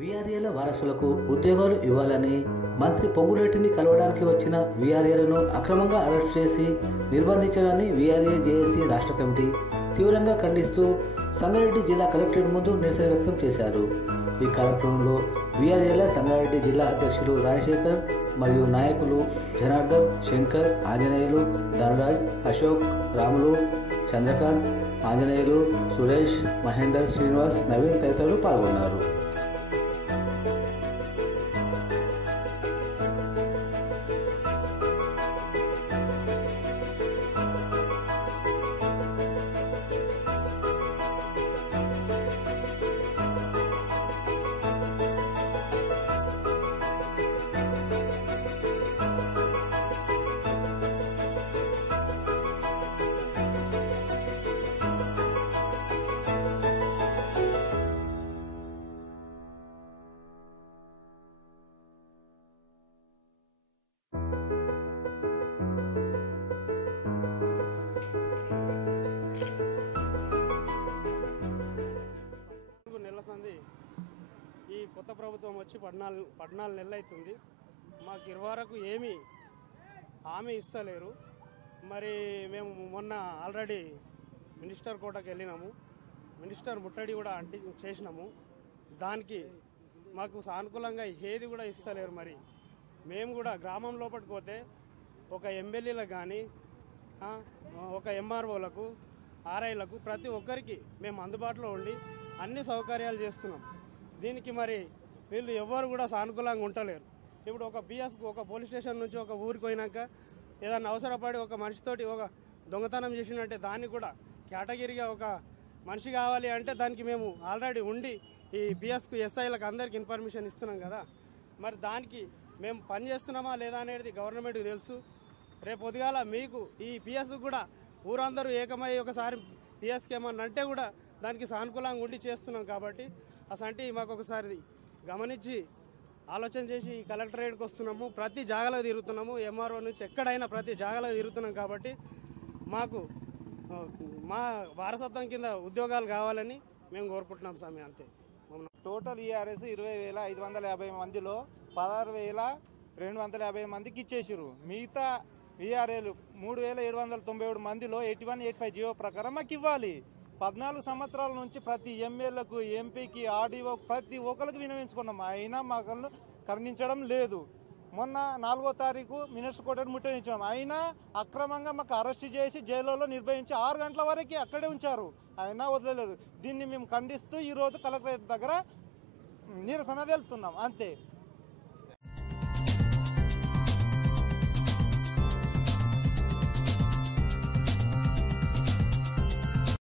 వీఆర్ఏల వారసులకు ఉద్యోగాలు ఇవ్వాలని మంత్రి పొంగులేటిని కలవడానికి వచ్చిన వీఆర్ఏలను అక్రమంగా అరెస్ట్ చేసి నిర్బంధించడాన్ని వీఆర్ఏ జేఏసీ రాష్ట్ర కమిటీ తీవ్రంగా ఖండిస్తూ సంగారెడ్డి జిల్లా కలెక్టరేట్ ముందు నిరసన వ్యక్తం చేశారు. ఈ కార్యక్రమంలో వీఆర్ఏల సంగారెడ్డి జిల్లా అధ్యక్షులు రాజశేఖర్ మరియు నాయకులు జనార్దన్, శంకర్, ఆంజనేయులు, ధనరాజ్, అశోక్, రాములు, చంద్రకాంత్, ఆంజనేయులు, సురేష్, మహేందర్, శ్రీనివాస్, నవీన్ తదితరులు పాల్గొన్నారు. ఈ కొత్త ప్రభుత్వం వచ్చి 14 నెలలు అవుతుంది. మాకు ఇరువరకు ఏమీ హామీ ఇస్తలేరు. మరి మేము మొన్న ఆల్రెడీ మినిస్టర్ కోటకు వెళ్ళినాము, మినిస్టర్ ముట్టడి కూడా చేసినాము. దానికి మాకు సానుకూలంగా ఏది కూడా ఇస్తలేరు. మరి మేము కూడా గ్రామం లోపలికి పోతే ఒక ఎమ్మెల్యేలకు కానీ ఒక ఎంఆర్ఓలకు, ఆర్ఐలకు ప్రతి ఒక్కరికి మేము అందుబాటులో ఉండి అన్ని సౌకర్యాలు చేస్తున్నాం. దీనికి మరి వీళ్ళు ఎవ్వరు కూడా సానుకూలంగా ఉండలేరు. ఇప్పుడు ఒక పిఎస్కు ఒక పోలీస్ స్టేషన్ నుంచి ఒక ఊరికి పోయినాక ఏదన్నా అవసరపడి ఒక మనిషితోటి ఒక దొంగతనం చేసినట్టే దాన్ని కూడా కేటగిరీగా ఒక మనిషి కావాలి అంటే దానికి మేము ఆల్రెడీ ఉండి ఈ పిఎస్కు ఎస్ఐలకు అందరికి ఇన్ఫర్మేషన్ ఇస్తున్నాం కదా. మరి దానికి మేము పని చేస్తున్నామా లేదా అనేది గవర్నమెంట్కి తెలుసు. రేపు పొద్దుగాల మీకు ఈ పిఎస్కు కూడా ఊరందరూ ఏకమై ఒకసారి పిఎస్కి ఏమన్నా అంటే కూడా దానికి సానుకూలంగా ఉండి చేస్తున్నాం. కాబట్టి అసంటి మాకు ఒకసారి గమనించి ఆలోచన చేసి ఈ కలెక్టరేట్కి వస్తున్నాము. ప్రతి జాగాలో తిరుగుతున్నాము, ఎంఆర్ఓ నుంచి ఎక్కడైనా ప్రతి జాగాలో తిరుగుతున్నాం. కాబట్టి మాకు మా వారసత్వం కింద ఉద్యోగాలు కావాలని మేము కోరుకుంటున్నాం స్వామి. అంతే. టోటల్ ఈఆర్ఎస్ 20,550 మందిలో 16,250 మందికి ఇచ్చేసారు. మిగతా వీఆర్ఏలు 3,797 మందిలో 81, 85 జీవో ప్రకారం మాకు ఇవ్వాలి. 14 సంవత్సరాల నుంచి ప్రతి ఎమ్మెల్యేలకు, ఎంపీకి, ఆర్డీఓ ప్రతి ఒక్కరికి వినవించుకున్నాం. అయినా మాకు కరుణించడం లేదు. మొన్న 4వ తారీఖు మినిస్టర్ కోటను ముట్టడించాం. అయినా అక్రమంగా మాకు అరెస్ట్ చేసి జైలులో నిర్భయించి 6 గంటల వరకు అక్కడే ఉంచారు. అయినా వదలలేదు. దీన్ని మేము ఖండిస్తూ ఈరోజు కలెక్టరేట్ దగ్గర నిరసన తెలుపుతున్నాం. అంతే.